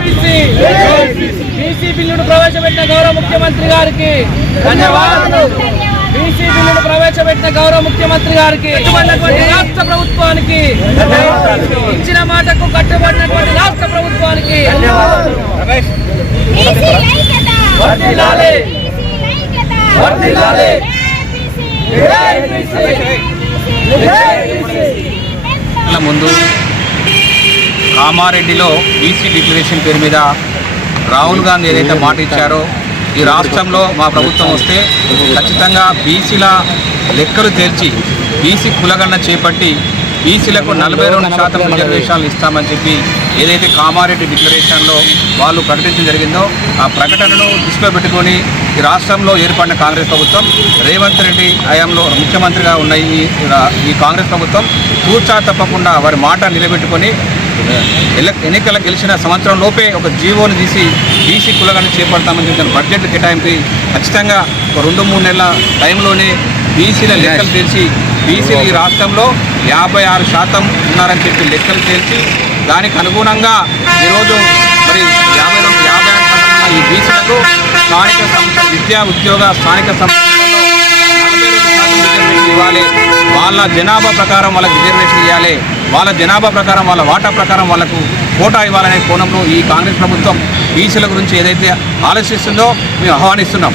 BC బిల్లును ప్రవేశపెట్టిన గౌరవ ముఖ్యమంత్రి గారికి ధన్యవాదాలు బీసీ బిల్లును ప్రవేశపెట్టిన గౌరవ ముఖ్యమంత్రి గారికి రాష్ట్ర ప్రభుత్వానికి ఇచ్చిన మాటకు కట్టుబడినటువంటి రాష్ట్ర ప్రభుత్వానికి వర్ధిల్లాలి. వర్ధిల్లాలి. జై బీసీ. జై బీసీ. ఎన్నికల ముందు కామారెడ్డిలో బీసీ డిక్లరేషన్ పేరు మీద రాహుల్ గాంధీ ఏదైతే మాట ఇచ్చారో ఈ రాష్ట్రంలో మా ప్రభుత్వం వస్తే ఖచ్చితంగా బీసీల లెక్కలు తేల్చి బీసీ కులగణన చేపట్టి బీసీలకు నలభై రెండు శాతం రిజర్వేషన్లు ఇస్తామని చెప్పి ఏదైతే కామారెడ్డి డిక్లరేషన్లో వాళ్ళు ప్రకటించడం జరిగిందో ఆ ప్రకటనను దృష్టిలో పెట్టుకొని ఈ రాష్ట్రంలో ఏర్పడిన కాంగ్రెస్ ప్రభుత్వం రేవంత్ రెడ్డి హయాంలో ముఖ్యమంత్రిగా ఉన్న ఈ కాంగ్రెస్ ప్రభుత్వం తూచా తప్పకుండా వారి మాట నిలబెట్టుకొని ఎన్నికల గెలిచిన సంవత్సరం లోపే ఒక జీవోని తీసి బీసీ కులగాన్ని చేపడతామని చెప్పిన బడ్జెట్ కేటాయింపు ఖచ్చితంగా ఒక రెండు మూడు నెలల టైంలోనే బీసీల లెక్కలు తెలిసి బీసీలు ఈ రాష్ట్రంలో యాభై ఆరు శాతం ఉన్నారని చెప్పి లెక్కలు తేల్చి దానికి అనుగుణంగా ఈరోజు మరి యాభై రెండు యాభై ఆరు శాతం ఉన్న ఈ బీసీలకు స్థానిక సంస్థ విద్యా ఉద్యోగ స్థానిక సంస్థలలో నలభై రెండు శాతం రిజర్వేషన్ ఇవ్వాలి. వాళ్ళ జనాభా ప్రకారం వాళ్ళకి రిజర్వేషన్ ఇవ్వాలి. వాళ్ళ జనాభా ప్రకారం వాళ్ళ వాటా ప్రకారం వాళ్ళకు కోటా ఇవ్వాలనే కోణంలో ఈ కాంగ్రెస్ ప్రభుత్వం బీసీల గురించి ఏదైతే ఆలోచిస్తుందో మేము ఆహ్వానిస్తున్నాం.